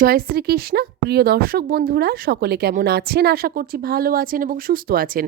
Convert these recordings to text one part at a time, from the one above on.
জয় শ্রীকৃষ্ণ। প্রিয় দর্শক বন্ধুরা, সকলে কেমন আছেন? আশা করছি ভালো আছেন এবং সুস্থ আছেন।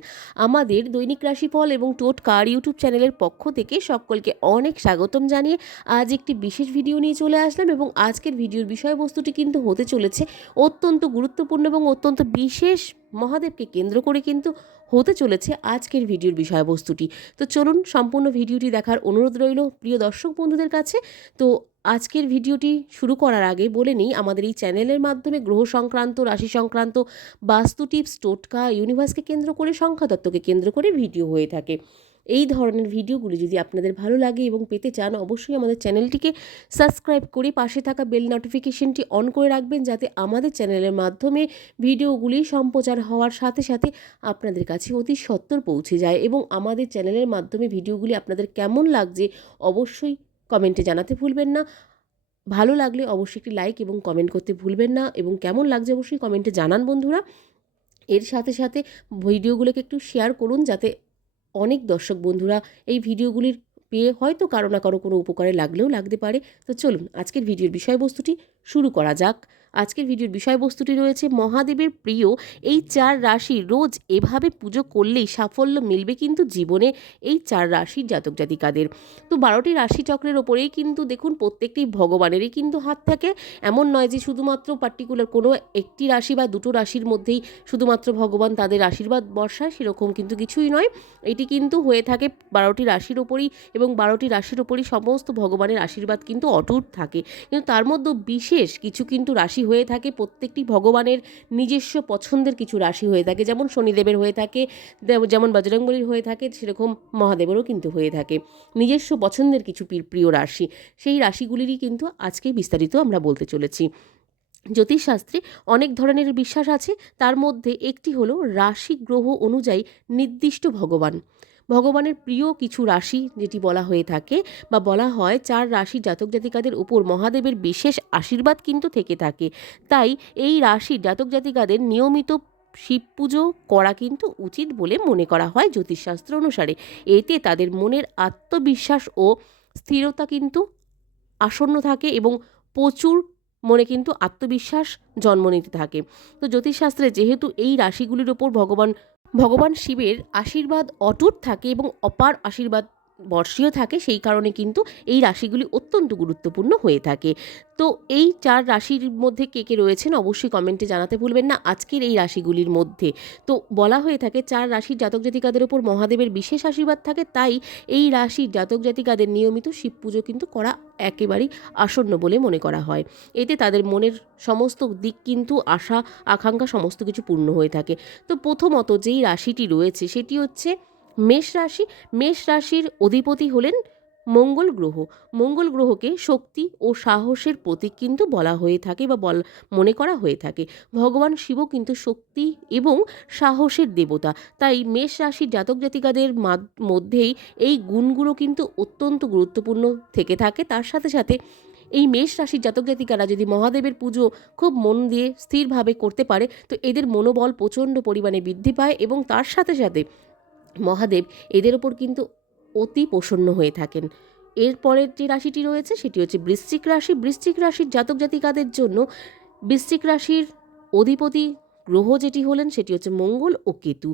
আমাদের দৈনিক রাশিফল এবং টোটকার ইউটিউব চ্যানেলের পক্ষ থেকে সকলকে অনেক স্বাগতম জানিয়ে আজ একটি বিশেষ ভিডিও নিয়ে চলে আসলাম এবং আজকের ভিডিওর বিষয়বস্তুটি কিন্তু হতে চলেছে অত্যন্ত গুরুত্বপূর্ণ এবং অত্যন্ত বিশেষ মহাদেবকে কেন্দ্র করে কিন্তু হতে চলেছে আজকের ভিডিওর বিষয়বস্তুটি। তো চলুন, সম্পূর্ণ ভিডিওটি দেখার অনুরোধ রইল প্রিয় দর্শক বন্ধুদের কাছে। তো আজকের ভিডিওটি শুরু করার আগে বলে নিই, আমাদের এই চ্যানেলের মাধ্যমে গ্রহ সংক্রান্ত, রাশি সংক্রান্ত, বাস্তু টিপস, টোটকা ইউনিভার্সকে কেন্দ্র করে, সংখ্যাতত্ত্বকে কেন্দ্র করে ভিডিও হয়ে থাকে। এই ধরনের ভিডিওগুলি যদি আপনাদের ভালো লাগে এবং পেতে চান, অবশ্যই আমাদের চ্যানেলটিকে সাবস্ক্রাইব করে পাশে থাকা বেল নোটিফিকেশনটি অন করে রাখবেন, যাতে আমাদের চ্যানেলের মাধ্যমে ভিডিওগুলি সম্প্রচার হওয়ার সাথে সাথে আপনাদের কাছে অতি সত্বর পৌঁছে যায়। এবং আমাদের চ্যানেলের মাধ্যমে ভিডিওগুলি আপনাদের কেমন লাগছে, অবশ্যই কমেন্টে জানাতে ভুলবেন না। ভালো লাগলে অবশ্যই একটি লাইক এবং কমেন্ট করতে ভুলবেন না এবং কেমন লাগছে অবশ্যই কমেন্টে জানান বন্ধুরা। এর সাথে সাথে ভিডিওগুলোকে একটু শেয়ার করুন যাতে অনেক দর্শক বন্ধুরা এই ভিডিওগুলির পেয়ে হয়তো কারও না কারও কোনো উপকারে লাগলেও লাগতে পারে। তো চলুন আজকের ভিডিওর বিষয়বস্তুটি শুরু করা যাক। আজকের ভিডিওর বিষয়বস্তুটি রয়েছে মহাদেবের প্রিয় এই চার রাশি রোজ এভাবে পুজো করলেই সাফল্য মিলবে কিন্তু জীবনে এই চার রাশির জাতক জাতিকাদের। তো বারোটি রাশি চক্রের ওপরেই কিন্তু দেখুন প্রত্যেকটি ভগবানেরই কিন্তু হাত থাকে। এমন নয় যে শুধুমাত্র পার্টিকুলার কোনো একটি রাশি বা দুটো রাশির মধ্যেই শুধুমাত্র ভগবান তাদের আশীর্বাদ বর্ষায় সেরকম কিন্তু কিছুই নয়। এটি কিন্তু হয়ে থাকে বারোটি রাশির ওপরই এবং বারোটি রাশির ওপরই সমস্ত ভগবানের আশীর্বাদ কিন্তু অটুট থাকে। কিন্তু তার মধ্যে বিশেষ কিছু কিন্তু রাশি হয়ে থাকে, প্রত্যেকটি ভগবানের নিজস্ব পছন্দের কিছু রাশি হয়ে থাকে। যেমন শনিদেবের হয়ে থাকে যেমন বজরংবলীর হয়ে থাকে, সেরকম মহাদেবেরও কিন্তু হয়ে থাকে। নিজস্ব পছন্দের কিছু প্রিয় রাশি, সেই রাশিগুলিরই কিন্তু আজকে বিস্তারিত আমরা বলতে চলেছি। জ্যোতিষশাস্ত্রে অনেক ধরনের বিশ্বাস আছে, তার মধ্যে একটি হলো রাশি গ্রহ অনুযায়ী নির্দিষ্ট ভগবান। ভগবানের প্রিয় কিছু রাশি যেটি বলা হয়ে থাকে বা বলা হয়, চার রাশি জাতক জাতিকাদের উপর মহাদেবের বিশেষ আশীর্বাদ কিন্তু থেকে থাকে। তাই এই রাশি জাতক জাতিকাদের নিয়মিত শিব পুজো করা কিন্তু উচিত বলে মনে করা হয় জ্যোতিষশাস্ত্র অনুসারে। এতে তাদের মনের আত্মবিশ্বাস ও স্থিরতা কিন্তু আসন্ন থাকে এবং প্রচুর মনে কিন্তু আত্মবিশ্বাস জন্ম নিতে থাকে। তো জ্যোতিষশাস্ত্রে যেহেতু এই রাশিগুলির ওপর ভগবান ভগবান শিবের আশীর্বাদ অটুট থাকে এবং অপার আশীর্বাদ বর্ষীয় থাকে, সেই কারণে কিন্তু এই রাশিগুলি অত্যন্ত গুরুত্বপূর্ণ হয়ে থাকে। তো এই চার রাশির মধ্যে কে কে রয়েছেন অবশ্যই কমেন্টে জানাতে ভুলবেন না, আজকের এই রাশিগুলির মধ্যে। তো বলা হয়ে থাকে চার রাশির জাতক জাতিকাদের ওপর মহাদেবের বিশেষ আশীর্বাদ থাকে, তাই এই রাশির জাতক জাতিকাদের নিয়মিত শিব পুজো কিন্তু করা একেবারেই আসন্ন বলে মনে করা হয়। এতে তাদের মনের সমস্ত দিক কিন্তু আশা, আকাঙ্ক্ষা সমস্ত কিছু পূর্ণ হয়ে থাকে। তো প্রথমত যেই রাশিটি রয়েছে, সেটি হচ্ছে মেষ রাশি, মেষ রাশির অধিপতি হলেন মঙ্গল গ্রহ। মঙ্গল গ্রহকে শক্তি ও সাহসের প্রতীক কিন্তু বলা হয়ে থাকে বা বল, মনে করা হয়ে থাকে। ভগবান শিব কিন্তু শক্তি এবং সাহসের দেবতা। তাই মেষ রাশির জাতক জাতিকাদের মধ্যেই এই গুণগুলো কিন্তু অত্যন্ত গুরুত্বপূর্ণ থেকে থাকে। তার সাথে সাথে এই মেষ রাশির জাতক জাতিকারা যদি মহাদেবের পুজো খুব মন দিয়ে স্থিরভাবে করতে পারে, তো এদের মনোবল প্রচণ্ড পরিমাণে বৃদ্ধি পায় এবং তার সাথে সাথে মহাদেব এদের ওপর কিন্তু অতি প্রসন্ন হয়ে থাকেন। এরপরের যে রাশিটি রয়েছে সেটি হচ্ছে বৃশ্চিক রাশি। বৃশ্চিক রাশির জাতক জাতিকাদের জন্য বৃশ্চিক রাশির অধিপতি গ্রহ যেটি হলেন সেটি হচ্ছে মঙ্গল ও কেতু।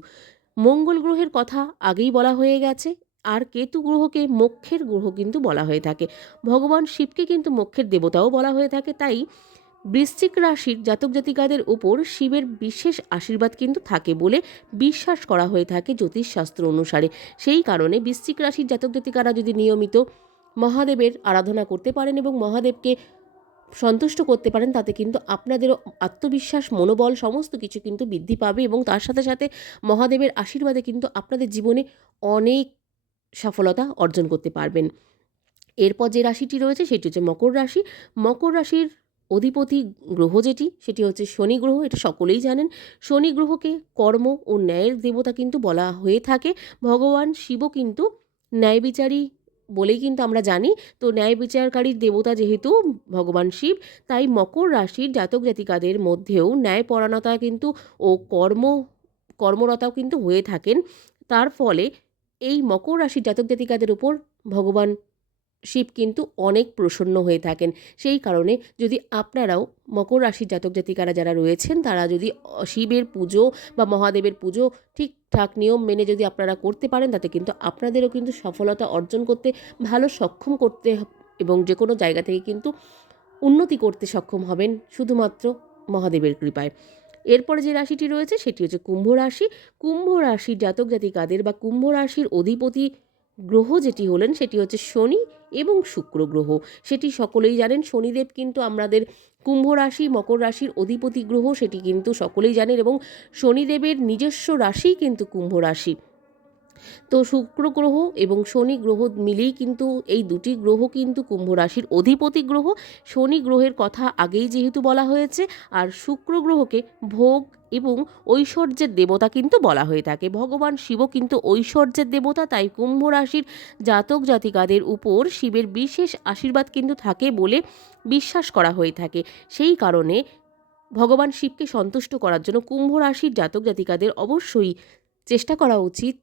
মঙ্গল গ্রহের কথা আগেই বলা হয়ে গেছে, আর কেতু গ্রহকে মোক্ষের গ্রহ কিন্তু বলা হয়ে থাকে। ভগবান শিবকে কিন্তু মোক্ষের দেবতাও বলা হয়ে থাকে, তাই বৃশ্চিক রাশির জাতক জাতিকাদের উপর শিবের বিশেষ আশীর্বাদ কিন্তু থাকে বলে বিশ্বাস করা হয়ে থাকে জ্যোতিষশাস্ত্র অনুসারে। সেই কারণে বৃশ্চিক রাশির জাতক জাতিকারা যদি নিয়মিত মহাদেবের আরাধনা করতে পারেন এবং মহাদেবকে সন্তুষ্ট করতে পারেন, তাতে কিন্তু আপনাদেরও আত্মবিশ্বাস, মনোবল সমস্ত কিছু কিন্তু বৃদ্ধি পাবে এবং তার সাথে সাথে মহাদেবের আশীর্বাদে কিন্তু আপনাদের জীবনে অনেক সফলতা অর্জন করতে পারবেন। এরপর যে রাশিটি রয়েছে সেটি হচ্ছে মকর রাশি। মকর রাশির অধিপতি গ্রহ যেটি, সেটি হচ্ছে শনি গ্রহ, এটা সকলেই জানেন। শনি গ্রহকে কর্ম ও ন্যায়ের দেবতা কিন্তু বলা হয়ে থাকে। ভগবান শিবও কিন্তু ন্যায় বিচারী বলেই কিন্তু আমরা জানি। তো ন্যায় বিচারকারীর দেবতা যেহেতু ভগবান শিব, তাই মকর রাশির জাতক জাতিকাদের মধ্যেও ন্যায়পরায়ণতা কিন্তু ও কর্ম, কর্মরতাও কিন্তু হয়ে থাকেন। তার ফলে এই মকর রাশির জাতক জাতিকাদের উপর ভগবান শিব কিন্তু অনেক প্রসন্ন হয়ে থাকেন। সেই কারণে যদি আপনারাও মকর রাশির জাতক জাতিকারা যারা রয়েছেন, তারা যদি শিবের পুজো বা মহাদেবের পুজো ঠিকঠাক নিয়ম মেনে যদি আপনারা করতে পারেন, তাতে কিন্তু আপনাদেরও কিন্তু সফলতা অর্জন করতে, ভালো সক্ষম করতে এবং যে কোনো জায়গা থেকে কিন্তু উন্নতি করতে সক্ষম হবেন শুধুমাত্র মহাদেবের কৃপায়। এরপরে যে রাশিটি রয়েছে, সেটি হচ্ছে কুম্ভ রাশি। কুম্ভ রাশির জাতক জাতিকাদের বা কুম্ভ রাশির অধিপতি গ্রহ যেটি হলেন সেটি হচ্ছে শনি এবং শুক্র গ্রহ। সেটি সকলেই জানেন, শনিদেব কিন্তু আমাদের কুম্ভ রাশি, মকর রাশির অধিপতি গ্রহ সেটি কিন্তু সকলেই জানেন এবং শনিদেবের নিজস্ব রাশি কিন্তু কুম্ভ রাশি। তো শুক্র গ্রহ এবং শনি গ্রহ মিলেই কিন্তু এই দুটি গ্রহ কিন্তু কুম্ভ রাশির অধিপতি গ্রহ। শনি গ্রহের কথা আগেই যেহেতু বলা হয়েছে, আর শুক্র গ্রহকে ভোগ এবং ঐশ্বর্যের দেবতা কিন্তু বলা হয়ে থাকে। ভগবান শিব কিন্তু ঐশ্বর্যের দেবতা, তাই কুম্ভ রাশির জাতক জাতিকাদের উপর শিবের বিশেষ আশীর্বাদ কিন্তু থাকে বলে বিশ্বাস করা হয়ে থাকে। সেই কারণে ভগবান শিবকে সন্তুষ্ট করার জন্য কুম্ভ রাশির জাতক জাতিকাদের অবশ্যই চেষ্টা করা উচিত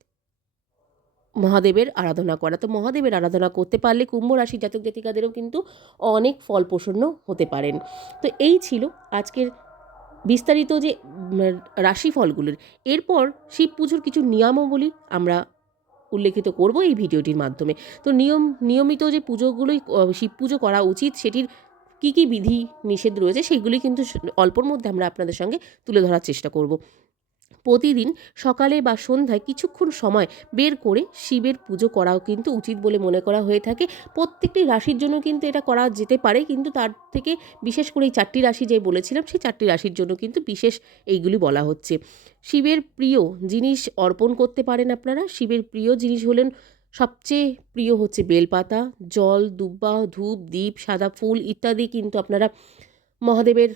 মহাদেবের আরাধনা করা। তো মহাদেবের আরাধনা করতে পারলে কুম্ভ রাশি জাতক জাতিকাদেরও কিন্তু অনেক ফল প্রসন্ন হতে পারেন। তো এই ছিল আজকের বিস্তারিত যে রাশিফলগুলোর, এরপর শিব পুজোর কিছু নিয়মাবলী আমরা উল্লেখিত করব এই ভিডিওটির মাধ্যমে। তো নিয়ম, নিয়মিত যে পুজোগুলোই শিব পুজো করা উচিত, সেটির কী কী বিধি নিষেধ রয়েছে সেইগুলি কিন্তু অল্পর মধ্যে আমরা আপনাদের সঙ্গে তুলে ধরার চেষ্টা করব। প্রতিদিন সকালে বা সন্ধ্যায় কিছুক্ষণ সময় বের করে শিবের পুজো করাও কিন্তু উচিত বলে মনে করা হয়ে থাকে। প্রত্যেকটি রাশির জন্য কিন্তু এটা করা যেতে পারে, কিন্তু তার থেকে বিশেষ করে এই চারটি রাশি যে বলেছিলাম, সেই চারটি রাশির জন্য কিন্তু বিশেষ এইগুলি বলা হচ্ছে। শিবের প্রিয় জিনিস অর্পণ করতে পারেন আপনারা। শিবের প্রিয় জিনিস হলেন সবচেয়ে প্রিয় হচ্ছে বেলপাতা, জল, দুব্বা, ধূপ দ্বীপ সাদা ফুল ইত্যাদি কিন্তু আপনারা মহাদেবের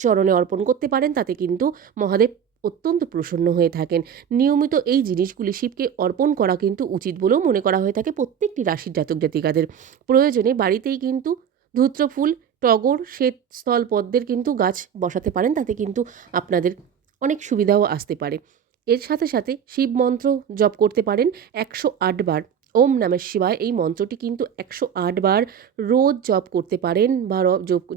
চরণে অর্পণ করতে পারেন। তাতে কিন্তু মহাদেব অত্যন্ত প্রসন্ন হয়ে থাকেন। নিয়মিত এই জিনিসগুলি শিবকে অর্পণ করা কিন্তু উচিত বলেও মনে করা হয়ে থাকে প্রত্যেকটি রাশির জাতক জাতিকাদের। প্রয়োজনে বাড়িতেই কিন্তু ধূত্র ফুল টগর, শ্বেত, স্থল, পদ্মের কিন্তু গাছ বসাতে পারেন, তাতে কিন্তু আপনাদের অনেক সুবিধাও আসতে পারে। এর সাথে সাথে শিব মন্ত্র জপ করতে পারেন একশো বার। ওম নমঃ শিবায়। এই মন্ত্রটি কিন্তু একশো বার রোজ জপ করতে পারেন বা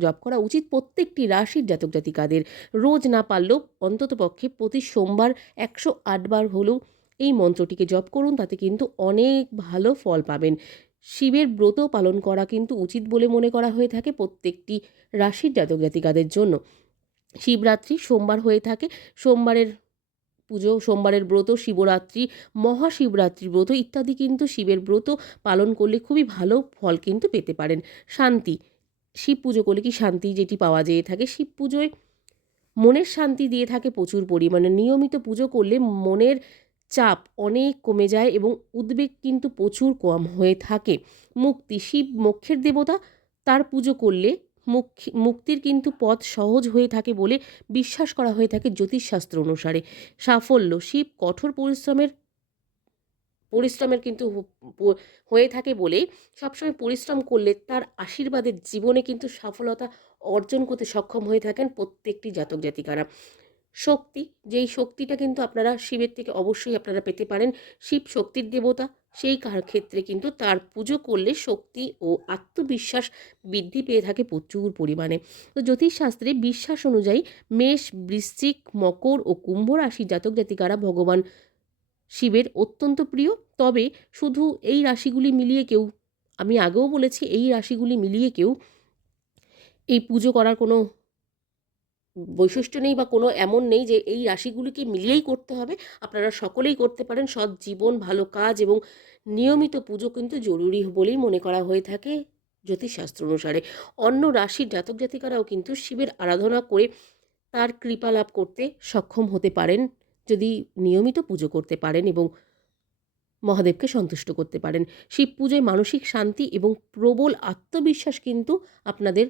জপ করা উচিত প্রত্যেকটি রাশির জাতক জাতিকাদের। রোজ না পারলেও অন্ততপক্ষে প্রতি সোমবার একশো বার হলেও এই মন্ত্রটিকে জপ করুন, তাতে কিন্তু অনেক ভালো ফল পাবেন। শিবের ব্রত পালন করা কিন্তু উচিত বলে মনে করা হয়ে থাকে প্রত্যেকটি রাশির জাতক জাতিকাদের জন্য। শিবরাত্রি সোমবার হয়ে থাকে। সোমবারের পুজো, সোমবারের ব্রত, শিবরাত্রি মহাশিবরাত্রি ব্রত ইত্যাদি কিন্তু শিবের ব্রত পালন করলে খুবই ভালো ফল কিন্তু পেতে পারেন। শান্তি, শিব পুজো করলে কি শান্তি যেটি পাওয়া যেয়ে থাকে? শিব পুজোয় মনের শান্তি দিয়ে থাকে প্রচুর পরিমাণে। নিয়মিত পুজো করলে মনের চাপ অনেক কমে যায় এবং উদ্বেগ কিন্তু প্রচুর কম হয়ে থাকে। মুক্তি, শিব মোক্ষের দেবতা, তার পুজো করলে মুক্তির কিন্তু পথ সহজ হয়ে থাকে বলে বিশ্বাস করা হয়ে থাকে জ্যোতিষশাস্ত্র অনুসারে। সাফল্য, শিব কঠোর পরিশ্রমের পরিশ্রমের কিন্তু হয়ে থাকে বলে সবসময় পরিশ্রম করলে তার আশীর্বাদের জীবনে কিন্তু সফলতা অর্জন করতে সক্ষম হয়ে থাকেন প্রত্যেকটি জাতক জাতিকারা শক্তি, যেই শক্তিটা কিন্তু আপনারা শিবের থেকে অবশ্যই আপনারা পেতে পারেন। শিব শক্তির দেবতা, সেই কার- ক্ষেত্রে কিন্তু তার পুজো করলে শক্তি ও আত্মবিশ্বাস বৃদ্ধি পেয়ে থাকে প্রচুর পরিমাণে। তো জ্যোতিষশাস্ত্রে বিশ্বাস অনুযায়ী মেষ, বৃশ্চিক, মকর ও কুম্ভ রাশির জাতক জাতিকারা ভগবান শিবের অত্যন্ত প্রিয়। তবে শুধু এই রাশিগুলি মিলিয়ে কেউ, আমি আগেও বলেছি এই রাশিগুলি মিলিয়ে কেউ এই পুজো করার কোনো বৈশিষ্ট্য নেই বা কোনো এমন নেই যে এই রাশিগুলিকে মিলিয়েই করতে হবে। আপনারা সকলেই করতে পারেন, সৎ জীবন, ভালো কাজ এবং নিয়মিত পুজো কিন্তু জরুরি বলেই মনে করা হয়ে থাকে জ্যোতিষশাস্ত্র অনুসারে। অন্য রাশির জাতক জাতিকারাও কিন্তু শিবের আরাধনা করে তার কৃপা লাভ করতে সক্ষম হতে পারেন, যদি নিয়মিত পুজো করতে পারেন এবং মহাদেবকে সন্তুষ্ট করতে পারেন। শিব পুজোয় মানসিক শান্তি এবং প্রবল আত্মবিশ্বাস কিন্তু আপনাদের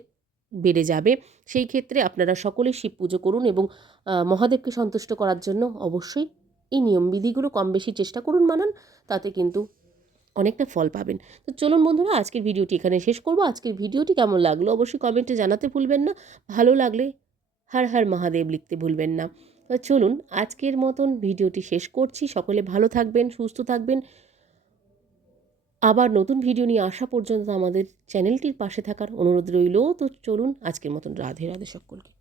বেড়ে যাবে। সেই ক্ষেত্রে আপনারা সকলে শিব পুজো করুন এবং মহাদেবকে সন্তুষ্ট করার জন্য অবশ্যই এই নিয়মবিধিগুলো কম বেশি চেষ্টা করুন মানান, তাতে কিন্তু অনেকটা ফল পাবেন। তো চলুন বন্ধুরা, আজকের ভিডিওটি এখানে শেষ করব। আজকের ভিডিওটি কেমন লাগল অবশ্যই কমেন্টে জানাতে ভুলবেন না। ভালো লাগলে হার হার মহাদেব লিখতে ভুলবেন না। তো চলুন, আজকের মতন ভিডিওটি শেষ করছি। সকলে ভালো থাকবেন, সুস্থ থাকবেন। আবার নতুন ভিডিও নিয়ে আসা পর্যন্ত আমাদের চ্যানেলটির পাশে থাকার অনুরোধ রইল। তো চলুন আজকের মতন রাধে রাধে সকলকে।